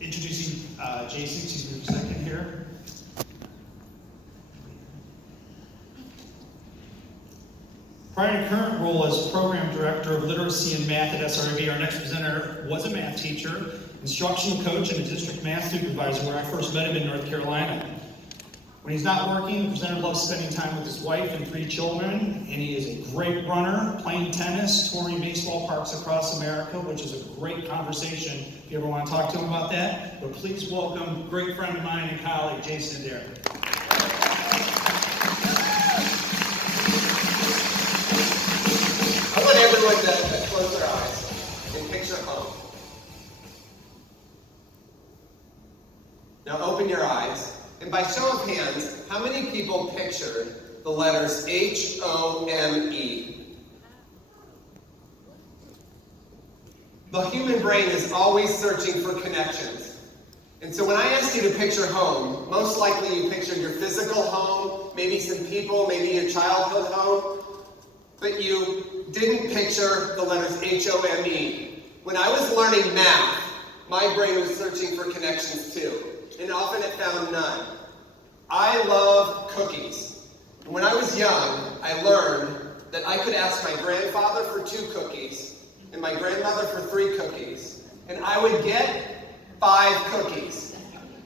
Introducing Jason, excuse me for a second here. Prior to current role as Program Director of Literacy and Math at SRAB, our next presenter was a math teacher, instructional coach, and a district math supervisor where I first met him in North Carolina. When he's not working, the presenter loves spending time with his wife and 3 children, and he is a great runner, playing tennis, touring baseball parks across America, which is a great conversation if you ever want to talk to him about that. But please welcome a great friend of mine and colleague, Jason Adair. I want everyone to close their eyes and picture home. Now open your eyes. And by show of hands, how many people pictured the letters H-O-M-E? The human brain is always searching for connections. And so when I asked you to picture home, most likely you pictured your physical home, maybe some people, maybe your childhood home, but you didn't picture the letters H-O-M-E. When I was learning math, my brain was searching for connections too. And often it found none. I love cookies. And when I was young, I learned that I could ask my grandfather for 2 cookies and my grandmother for 3 cookies, and I would get 5 cookies.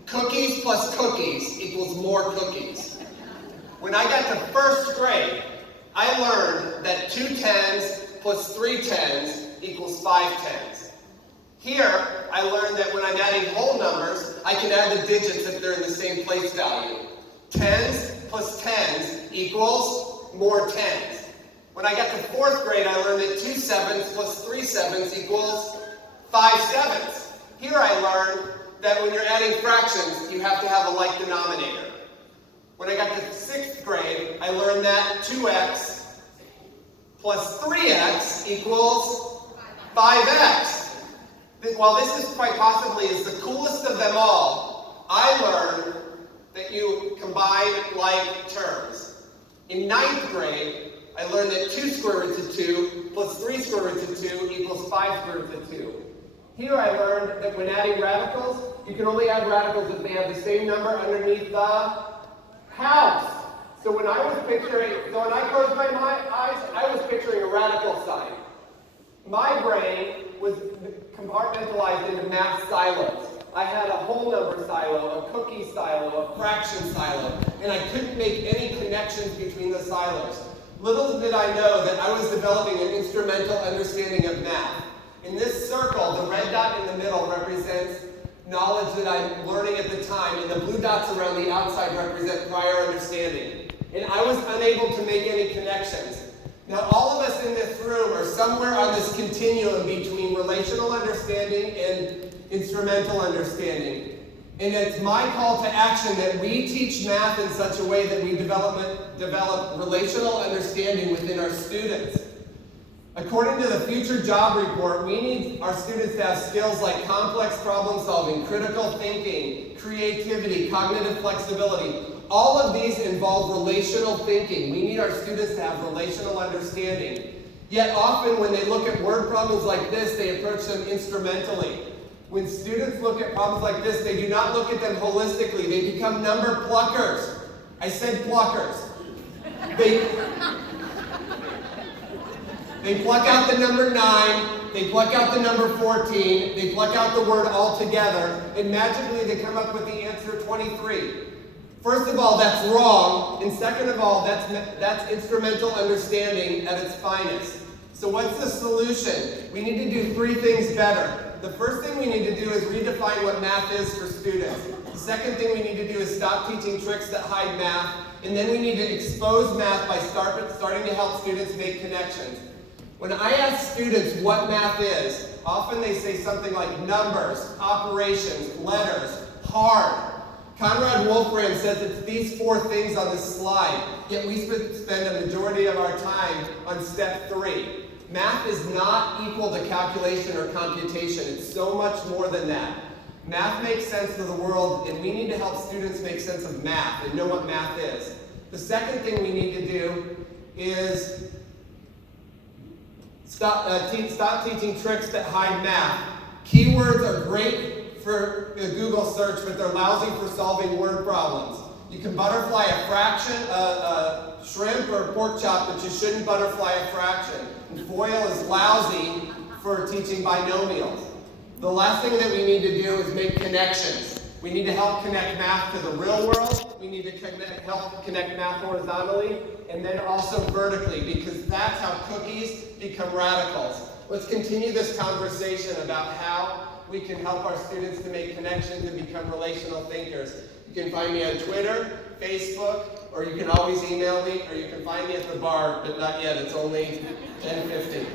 Cookies plus cookies equals more cookies. When I got to 1st grade, I learned that 2 10s plus 3 10s equals 5 10s. Here, I learned that when I'm adding whole numbers, I can add the digits if they're in the same place value. 10s plus 10s equals more 10s. When I got to 4th grade, I learned that 2 7s plus 3 7s equals 5 7s. Here I learned that when you're adding fractions, you have to have a like denominator. When I got to 6th grade, I learned that 2x plus 3x equals 5x. While this is quite possibly is the coolest of them all, I learned that you combine like terms. In 9th grade, I learned that 2 square roots of 2 plus 3 square roots of 2 equals 5 square roots of 2. Here I learned that when adding radicals, you can only add radicals if they have the same number underneath the house. So when I closed my eyes, I was picturing a radical sign. My brain was compartmentalized into math silos. I had a whole number silo, a cookie silo, a fraction silo, and I couldn't make any connections between the silos. Little did I know that I was developing an instrumental understanding of math. In this circle, the red dot in the middle represents knowledge that I'm learning at the time, and the blue dots around the outside represent prior understanding. And I was unable to make any connections. Now, all of us in this room are somewhere on this continuum between relational understanding and instrumental understanding. And it's my call to action that we teach math in such a way that we develop relational understanding within our students. According to the Future Job Report, we need our students to have skills like complex problem solving, critical thinking, creativity, cognitive flexibility. All of these involve relational thinking. We need our students to have relational understanding. Yet often when they look at word problems like this, they approach them instrumentally. When students look at problems like this, they do not look at them holistically. They become number pluckers. I said pluckers. They pluck out the number 9, they pluck out the number 14, they pluck out the word altogether, and magically they come up with the answer 23. First of all, that's wrong, and second of all, that's instrumental understanding at its finest. So what's the solution? We need to do 3 things better. The first thing we need to do is redefine what math is for students. The second thing we need to do is stop teaching tricks that hide math, and then we need to expose math by starting to help students make connections. When I ask students what math is, often they say something like numbers, operations, letters, hard. Conrad Wolfram says it's these 4 things on this slide, yet we spend a majority of our time on step 3. Math is not equal to calculation or computation. It's so much more than that. Math makes sense to the world, and we need to help students make sense of math and know what math is. The second thing we need to do is stop teaching tricks that hide math. Keywords are great for a Google search, but they're lousy for solving word problems. You can butterfly a fraction, a shrimp or a pork chop, but you shouldn't butterfly a fraction. And FOIL is lousy for teaching binomials. The last thing that we need to do is make connections. We need to help connect math to the real world. We need to help connect math horizontally and then also vertically, because that's how cookies become radicals. Let's continue this conversation about how we can help our students to make connections and become relational thinkers. You can find me on Twitter, Facebook, or you can always email me, or you can find me at the bar, but not yet, it's only 10:50.